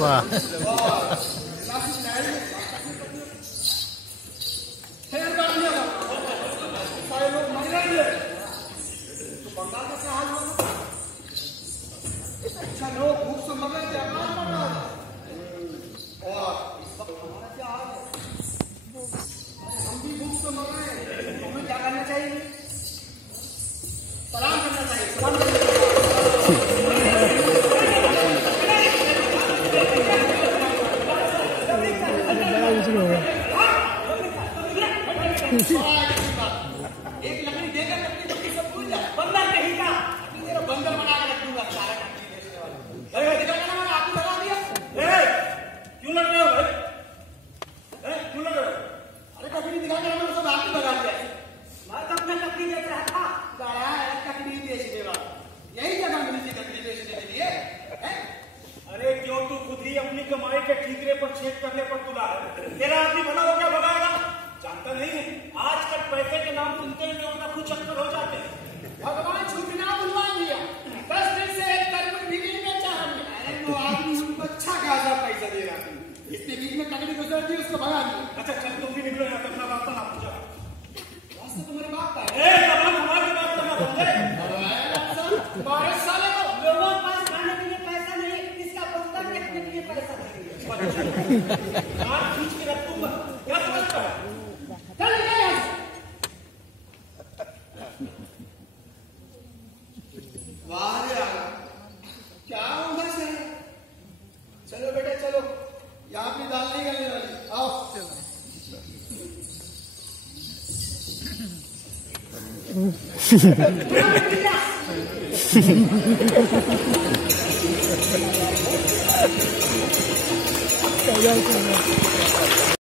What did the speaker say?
वाह एक लकड़ी देगा लकड़ी सब भूल जा बंदा कहीं का तेरा बंदा बना के रख दूंगा सारा अरे देखा ना मैंने आपको लगा दिया क्यों लग रहे हो भाई क्यों लग रहे हो अरे ककड़ी दिखा के मैंने सब आपको लगा दिया मैं तो अपना ककड़ी बेच रहा था गाया ककड़ी बेचने वाला यही जगह मिली थी ककड़ी बेचने के लिए अरे क्यों तू खुद ही अपनी कमाई के ठीकरे पर छेद करने पर तुला है तेरा आदमी भला हो क्या भगाएगा जानता नहीं है आजकल पैसे के नाम सुनते ही लोग ना कुछ चक्कर हो जाते हैं भगवान छुपना बुलवा दिया 10 दिन से एक तरबूज भी नहीं बेचा हमने अरे वो आदमी हमको अच्छा खासा पैसा दे रहा है इसके बीच में ककड़ी गुजर दी उसको भगा दिया अच्छा चल तुम भी निकलो यहाँ अपना रास्ता ना पूछा रास्ता तुम्हारे बाप का है तमाम हमारी बात करना बोले 12 साल को लोगों के पास खाने के लिए पैसा नहीं इसका बस्ता देखने के लिए पैसा नहीं हाथ खींच के रख दूंगा क्या समझता है क्या होगा सर चलो बेटे चलो यहाँ पे दाल नहीं करने वाली आओ चलो